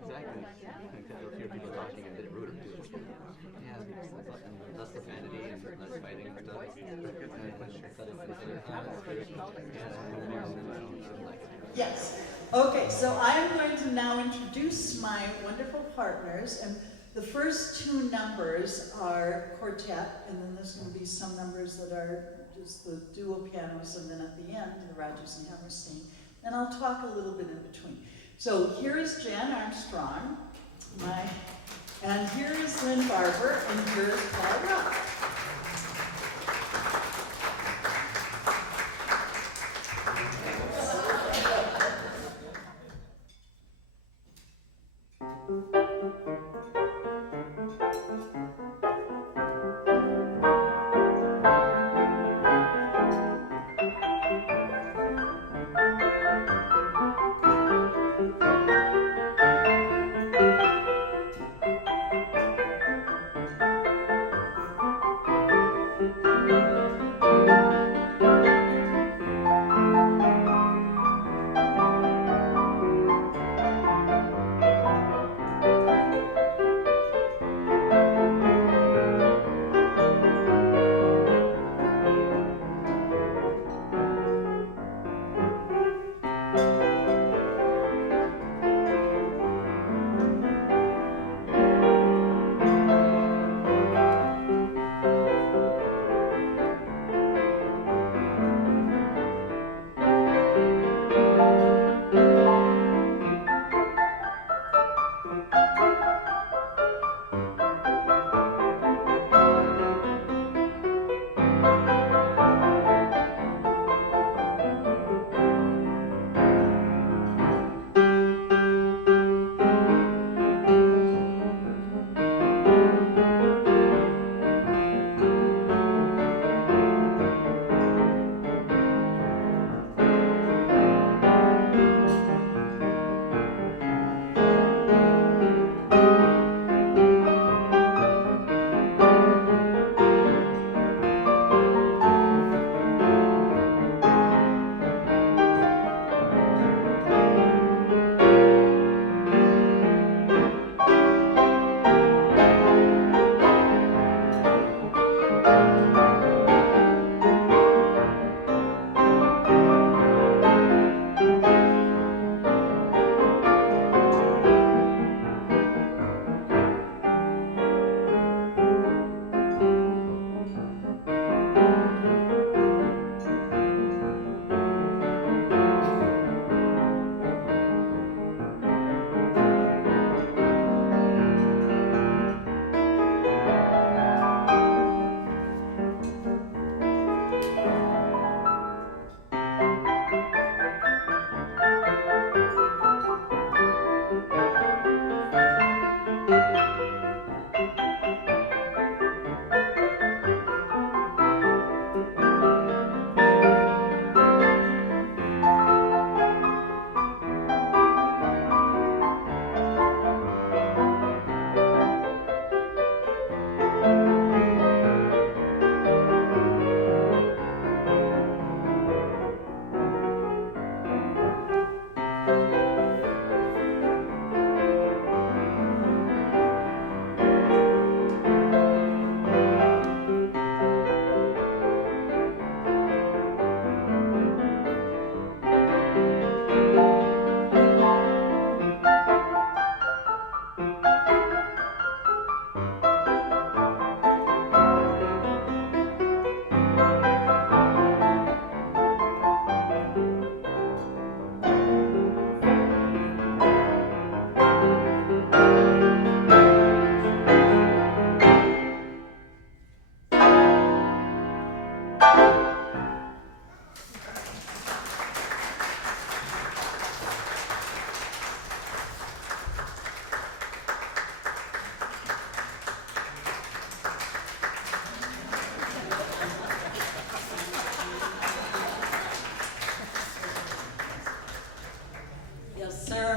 Exactly. You'll hear people talking a bit ruder too. Yeah, less profanity and less fighting and stuff. Yes. Okay, so I'm going to now introduce my wonderful partners, and the first two numbers are quartet, and then there's going to be some numbers that are just the dual pianos, and then at the end, the Rodgers and Hammerstein, and I'll talk a little bit in between. So here is Jan Armstrong, and here is Lynn Barber, and here is Paul Ruff.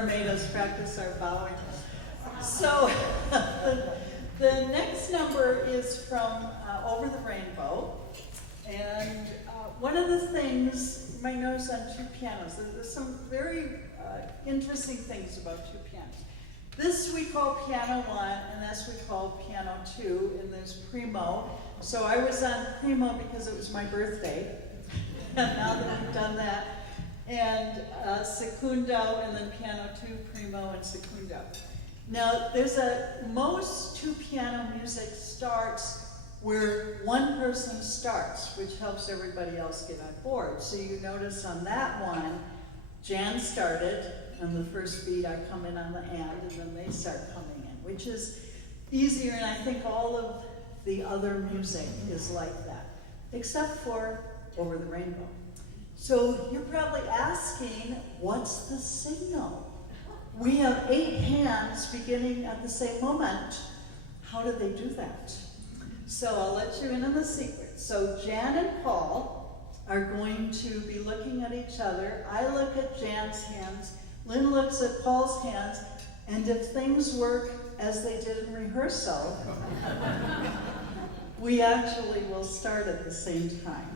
Barber made us practice our bowing. So the next number is from Over the Rainbow. And one of the things you might notice on two pianos, there's some very interesting things about two pianos. This we call piano 1, and this we call piano 2, and there's primo. So I was on primo because it was my birthday, and now that we've done that, and secundo, and then piano 2, primo, and secundo. Now, most two piano music starts where one person starts, which helps everybody else get on board. So you notice on that one, Jan started, and the first beat I come in on the end, and then they start coming in, which is easier, and I think all of the other music is like that, except for Over the Rainbow. So you're probably asking, what's the signal? We have 8 hands beginning at the same moment. How do they do that? So I'll let you in on the secret. So Jan and Paul are going to be looking at each other. I look at Jan's hands, Lynn looks at Paul's hands, and if things work as they did in rehearsal, we actually will start at the same time.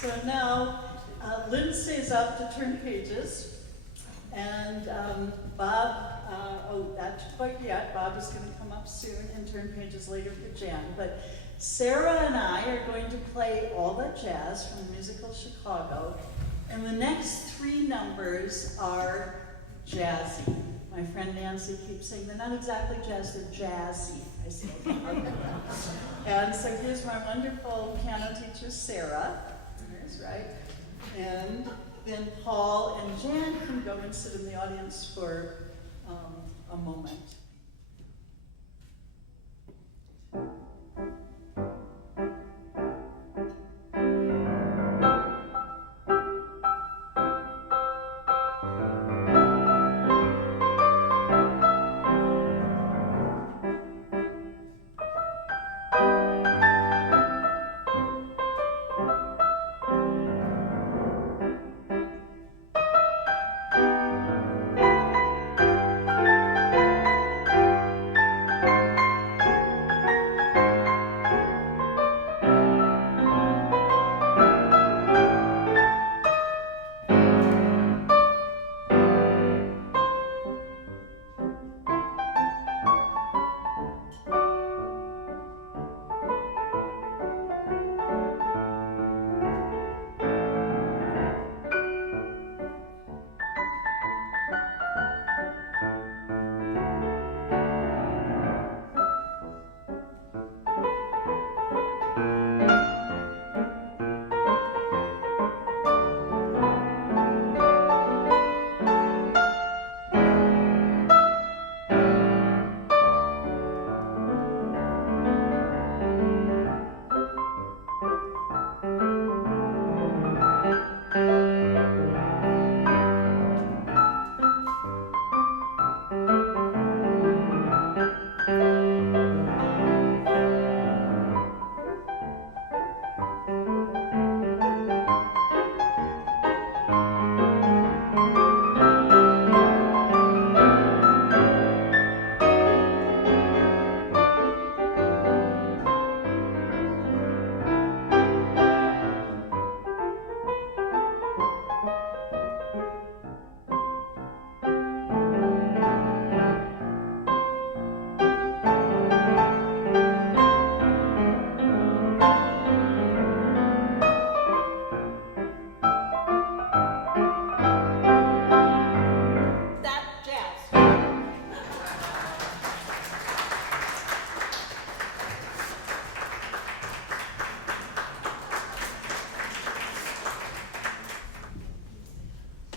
So now, Lynn stays up to turn pages, and Bob, not quite yet, Bob is going to come up soon and turn pages later for Jan, but Sara and I are going to play all that jazz from the musical Chicago, and the next 3 numbers are jazzy. My friend Nancy keeps saying they're not exactly jazz, they're jazzy. I say, okay. And so here's my wonderful piano teacher, Sara. Here's right. And then Paul and Jan can go and sit in the audience for a moment.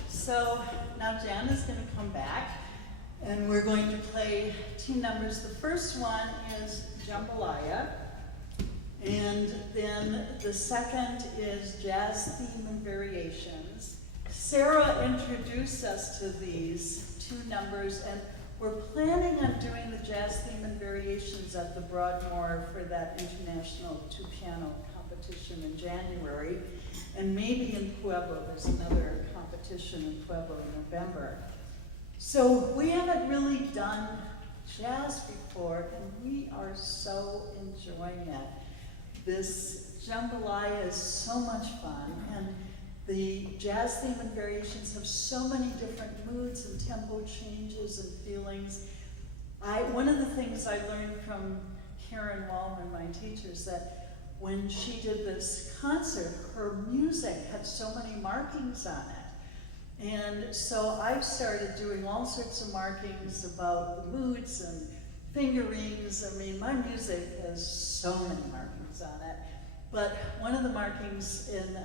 So now Jan is going to come back, and we're going to play two numbers. The first one is Jambalaya, and then the second is Jazz Theme and Variations. Sara introduced us to these two numbers, and we're planning on doing the Jazz Theme and Variations at the Broadmoor for that international two-piano competition in January. And maybe in Pueblo, there's another competition in Pueblo in November. So we haven't really done jazz before, and we are so enjoying it. This jambalaya is so much fun, and the Jazz Theme and Variations have so many different moods and tempo changes and feelings. One of the things I learned from Karen Wallman, my teacher, is that when she did this concert, her music had so many markings on it. And so I've started doing all sorts of markings about the moods and fingerings. I mean, my music has so many markings on it. But one of the markings in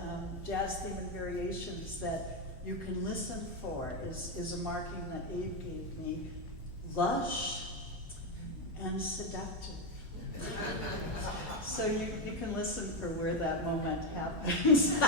Jazz Theme and Variations that you can listen for is a marking that Abe gave me: lush and seductive. So you can listen for where that moment happens.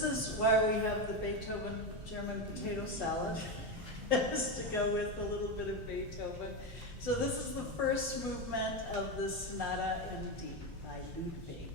this is where we have the Beethoven German potato salad. Has to go with a little bit of Beethoven. So this is the first movement of the Sonata in D by Ludwig.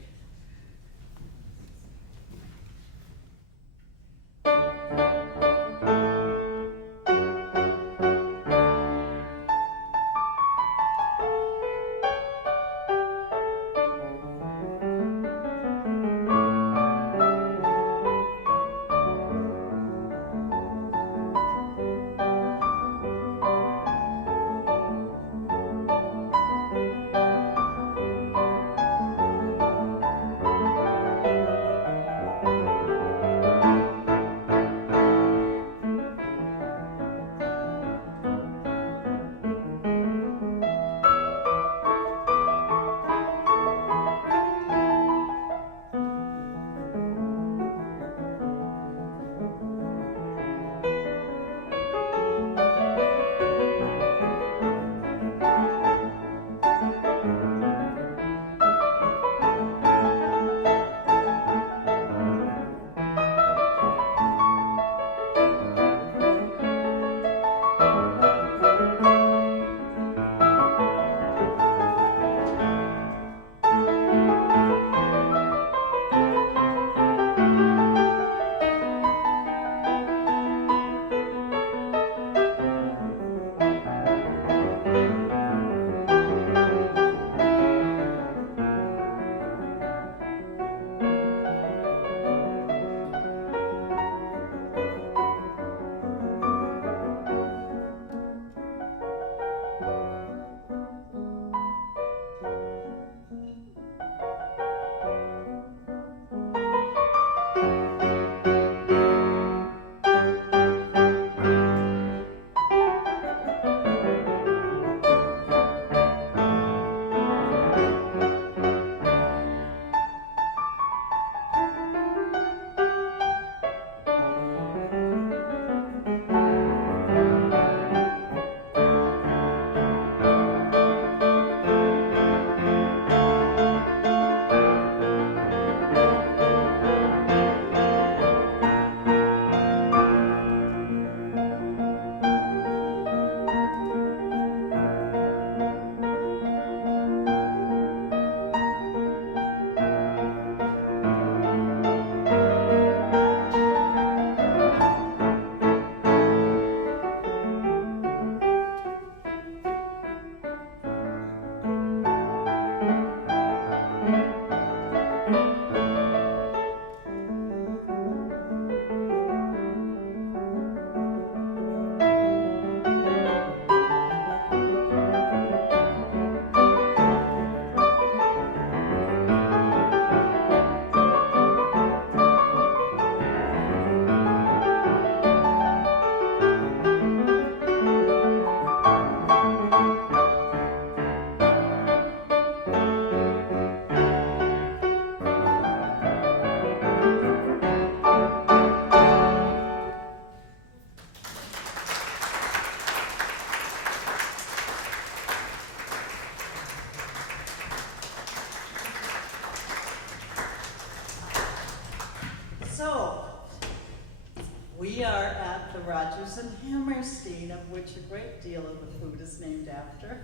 We are at the Rodgers and Hammerstein, of which a great deal of the food is named after.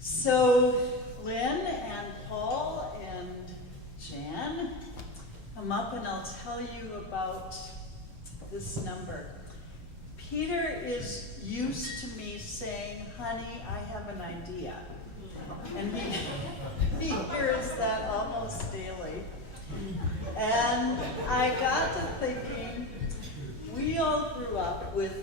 So Lynn and Paul and Jan, come up and I'll tell you about this number. Peter is used to me saying, honey, I have an idea. And he hears that almost daily. And I got to thinking, we all grew up with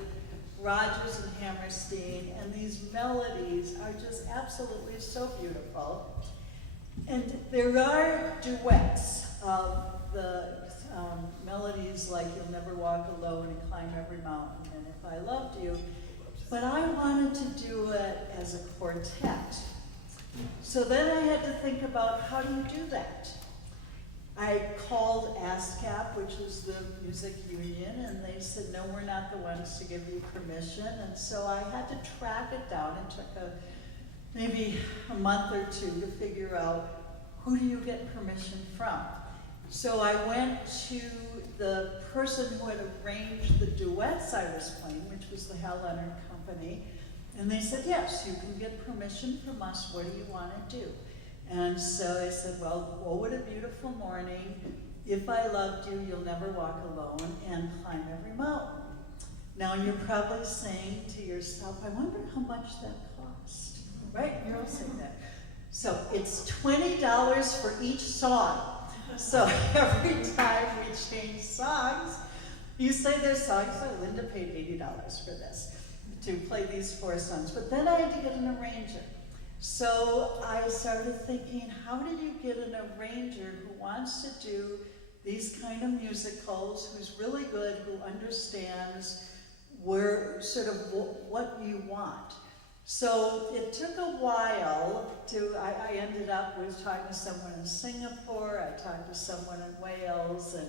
Rodgers and Hammerstein, and these melodies are just absolutely so beautiful. And there are duets of the melodies like You'll Never Walk Alone and Climb Every Mountain and If I Loved You, but I wanted to do it as a quartet. So then I had to think about, how do you do that? I called ASCAP, which is the music union, and they said, no, we're not the ones to give you permission. And so I had to track it down. It took maybe a month or two to figure out, who do you get permission from? So I went to the person who had arranged the duets I was playing, which was the Hal Leonard Company, and they said, yes, you can get permission from us, what do you want to do? And so I said, well, oh, what a beautiful morning. If I loved you, you'll never walk alone, and climb every mountain. Now you're probably saying to yourself, I wonder how much that cost, right? You're all saying that. So it's $20 for each song. So every time we change songs, you say there's songs, so Linda paid $80 for this, to play these 4 songs. But then I had to get an arranger. So I started thinking, how do you get an arranger who wants to do these kind of musicals, who's really good, who understands where sort of what you want? So it took a while I ended up with talking to someone in Singapore, I talked to someone in Wales, and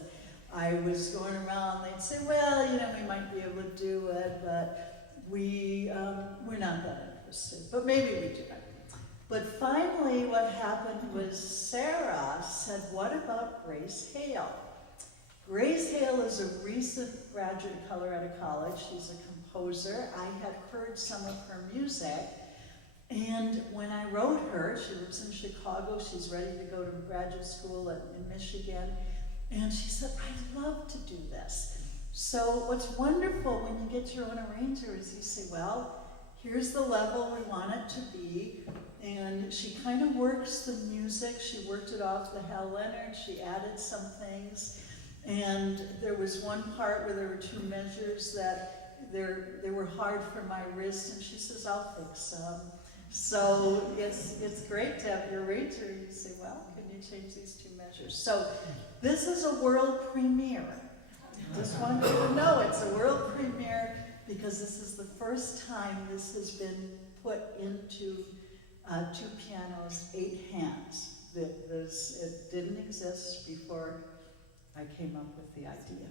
I was going around, they'd say, well, you know, we might be able to do it, but we're not that interested, but maybe we do it. But finally what happened was Sarah said, what about Grace Hale? Grace Hale is a recent graduate of Colorado College. She's a composer. I had heard some of her music, and when I wrote her, she lives in Chicago, she's ready to go to graduate school in Michigan, and she said, I'd love to do this. So what's wonderful when you get your own arranger is you say, well, here's the level we want it to be, and she kind of works the music. She worked it off the Hal Leonard, she added some things, and there was one part where there were 2 measures that they were hard for my wrist, and she says, I'll fix them. So it's great to have your arranger. You say, well, can you change these 2 measures? So this is a world premiere. Just wanted you to know it's a world premiere because this is the first time this has been put into 2 pianos, 8 hands. It didn't exist before I came up with the idea.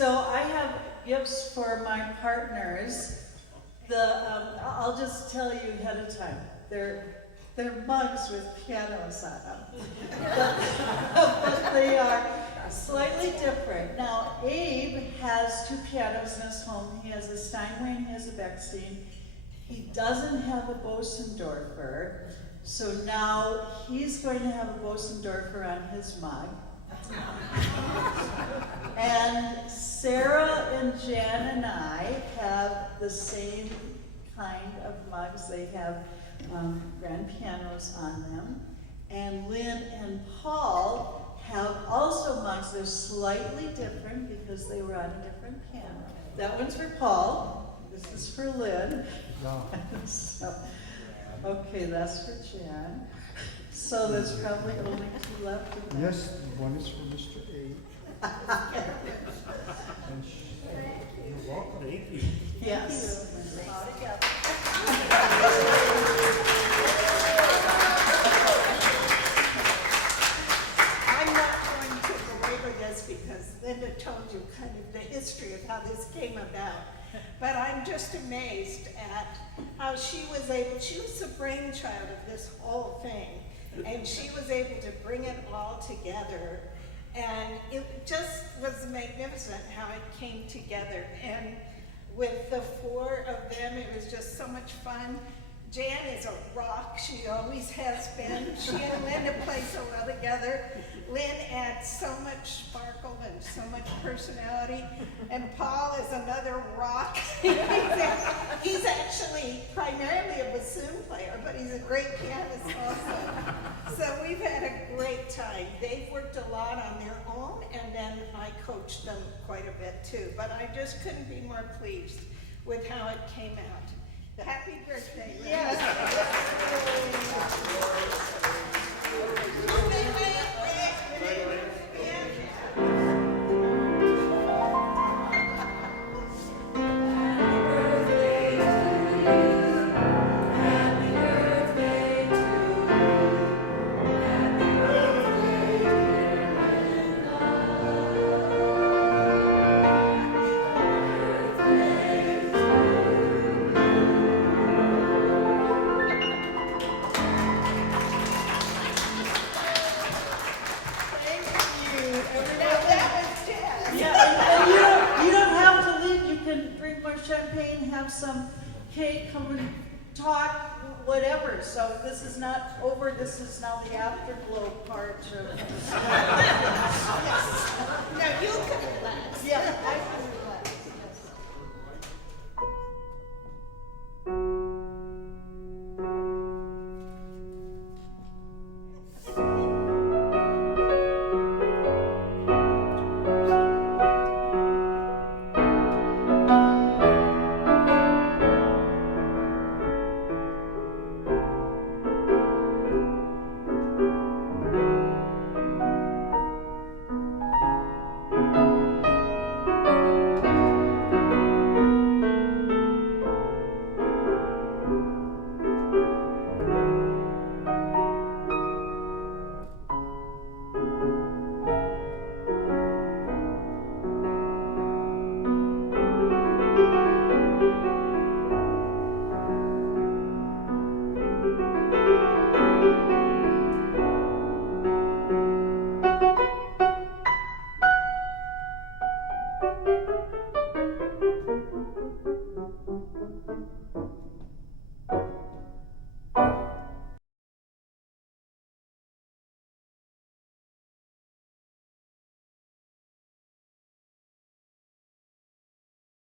So I have gifts for my partners. I'll just tell you ahead of time. They're mugs with pianos on them. But they are slightly different. Now, Abe has 2 pianos in his home. He has a Steinway and he has a Bechstein. He doesn't have a Bosendorfer, so now he's going to have a Bosendorfer on his mug. And Sarah and Jan and I have the same kind of mugs. They have grand pianos on them. And Lynn and Paul have also mugs. They're slightly different because they were on a different piano. That one's for Paul. This is for Lynn. No. So, okay, that's for Jan. So there's probably only 2 left. Yes, one is for Mr. A. And you're welcome. Thank you. Yes. I'm not going to belabor this because Linda told you kind of the history of how this came about. But I'm just amazed at how she was the brainchild of this whole thing. And she was able to bring it all together. And it just was magnificent how it came together. And with the 4 of them, it was just so much fun. Jan is a rock, she always has been. She and Linda play so well together. Lynn adds so much sparkle and so much personality. And Paul is another rock. He's actually primarily a bassoon player, but he's a great pianist also. So we've had a great time. They've worked a lot on their own, and then I coached them quite a bit too. But I just couldn't be more pleased with how it came out. Happy birthday, Ray. Yes. Champagne, have some cake, come and talk, whatever. So this is not over. This is now the afterglow part of. Now you can relax. Yeah.